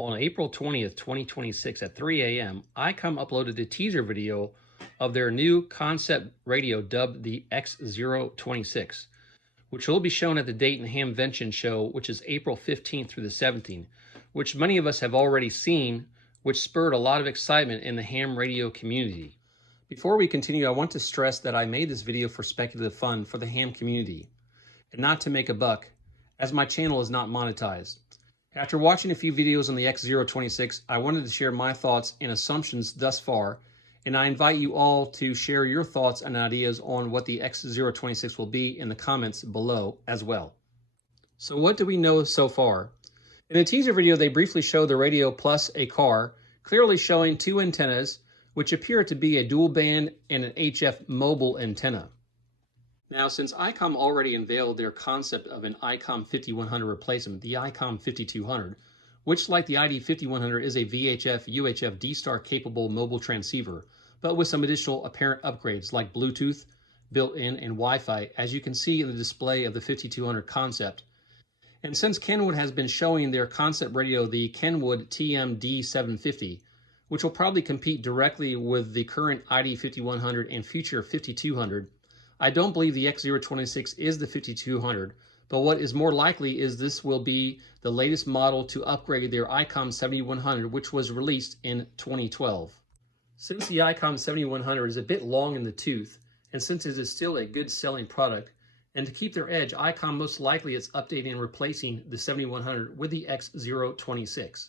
On April 20th, 2026 at 3 a.m., Icom uploaded a teaser video of their new concept radio dubbed the X-026, which will be shown at the Dayton Hamvention show, which is April 15th through the 17th, which many of us have already seen, which spurred a lot of excitement in the ham radio community. Before we continue, I want to stress that I made this video for speculative fun for the ham community, and not to make a buck, as my channel is not monetized. After watching a few videos on the X-026, I wanted to share my thoughts and assumptions thus far, and I invite you all to share your thoughts and ideas on what the X-026 will be in the comments below as well. So what do we know so far? In the teaser video, they briefly show the radio plus a car, clearly showing two antennas, which appear to be a dual band and an HF mobile antenna. Now, since Icom already unveiled their concept of an Icom 5100 replacement, the Icom 5200, which, like the ID 5100, is a VHF UHF D-Star capable mobile transceiver, but with some additional apparent upgrades like Bluetooth, built-in, and Wi-Fi, as you can see in the display of the 5200 concept. And since Kenwood has been showing their concept radio, the Kenwood TMD750, which will probably compete directly with the current ID 5100 and future 5200, I don't believe the X-026 is the 5200, but what is more likely is this will be the latest model to upgrade their Icom 7100, which was released in 2012. Since the Icom 7100 is a bit long in the tooth, and since it is still a good selling product, and to keep their edge, Icom most likely is updating and replacing the 7100 with the X-026.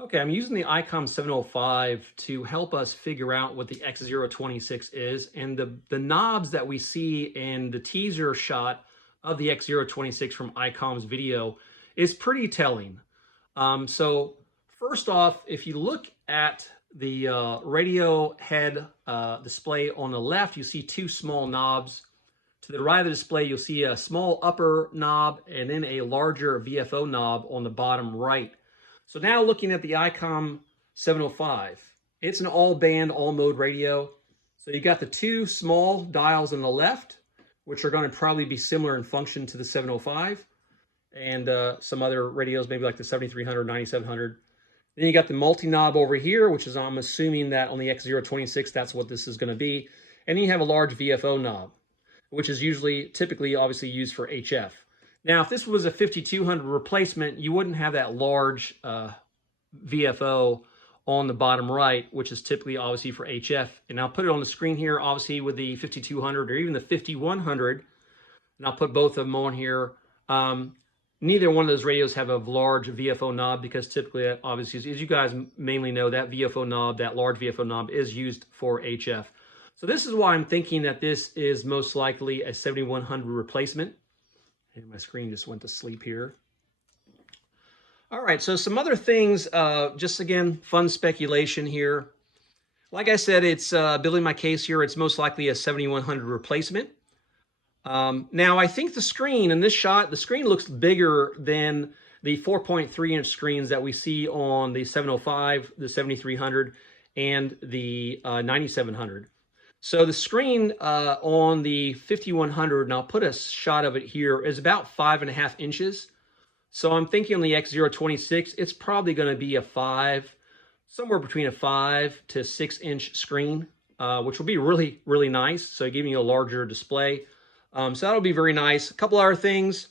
Okay, I'm using the Icom 705 to help us figure out what the X-026 is, and the knobs that we see in the teaser shot of the X-026 from Icom's video is pretty telling. So first off, if you look at the radio head display on the left, you see two small knobs. To the right of the display, you'll see a small upper knob and then a larger VFO knob on the bottom right. So now looking at the Icom 705, it's an all-band, all-mode radio. So you got the two small dials on the left, which are going to probably be similar in function to the 705, and some other radios, maybe like the 7300, 9700. Then you got the multi-knob over here, which is, I'm assuming that on the X-026, that's what this is going to be. And then you have a large VFO knob, which is typically, obviously used for HF. Now, if this was a 5200 replacement, you wouldn't have that large VFO on the bottom right, which is typically obviously for HF. And I'll put it on the screen here, obviously with the 5200 or even the 5100, and I'll put both of them on here. Neither one of those radios have a large VFO knob because typically, obviously, as you guys mainly know, that VFO knob, that large VFO knob is used for HF. So this is why I'm thinking that this is most likely a 7100 replacement. And my screen just went to sleep here. All right, so some other things, just again, fun speculation here. Like I said, it's building my case here. It's most likely a 7100 replacement. Now, I think the screen in this shot, the screen looks bigger than the 4.3-inch screens that we see on the 705, the 7300, and the 9700. So the screen on the 5100, and I'll put a shot of it here, is about 5.5 inches. So I'm thinking on the X-026, it's probably going to be somewhere between a 5 to 6 inch screen, which will be really, really nice. So giving you a larger display. So that'll be very nice. A couple other things.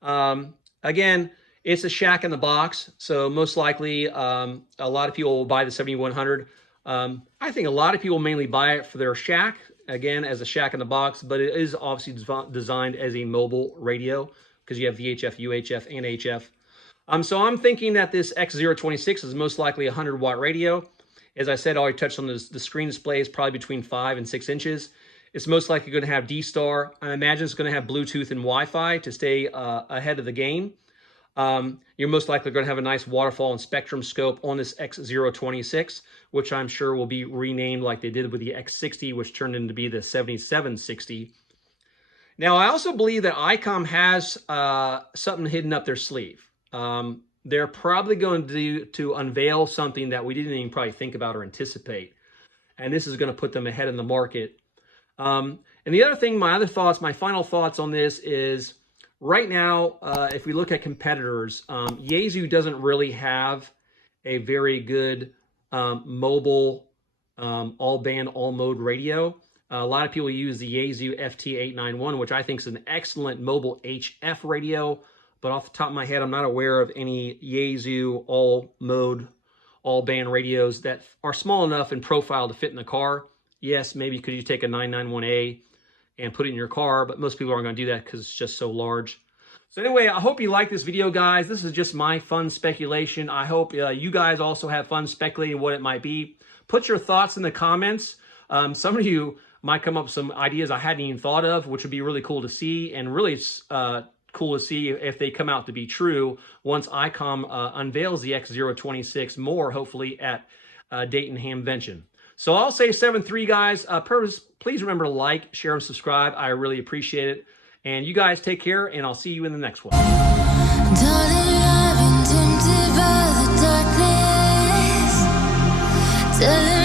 Again, it's a shack in the box. So most likely a lot of people will buy the 7100. I think a lot of people mainly buy it for their shack, again, as a shack in the box, but it is obviously designed as a mobile radio because you have VHF, UHF, and HF. So I'm thinking that this X-026 is most likely a 100-watt radio. As I said, I already touched on this, the screen display is probably between 5 and 6 inches. It's most likely going to have D-Star. I imagine it's going to have Bluetooth and Wi-Fi to stay ahead of the game. You're most likely going to have a nice waterfall and spectrum scope on this X-026, which I'm sure will be renamed like they did with the X60, which turned into be the 7760. Now, I also believe that Icom has something hidden up their sleeve. They're probably going to unveil something that we didn't even probably think about or anticipate. And this is going to put them ahead in the market. And the other thing, my final thoughts on this is, right now, if we look at competitors, Yaesu doesn't really have a very good mobile all band, all mode radio. A lot of people use the Yaesu FT891, which I think is an excellent mobile HF radio. But off the top of my head, I'm not aware of any Yaesu all mode, all band radios that are small enough in profile to fit in the car. Yes, maybe could you take a 991A and put it in your car, but most people aren't going to do that because it's just so large. So anyway, I hope you like this video, guys. This is just my fun speculation. I hope you guys also have fun speculating what it might be. Put your thoughts in the comments. Some of you might come up with some ideas I hadn't even thought of, which would be really cool to see, and really cool to see if they come out to be true once Icom unveils the X-026 more, hopefully, at Dayton Hamvention. So I'll say 7-3, guys. Please remember to like, share, and subscribe. I really appreciate it. And you guys take care, and I'll see you in the next one. Darling, I've been tempted by the darkness.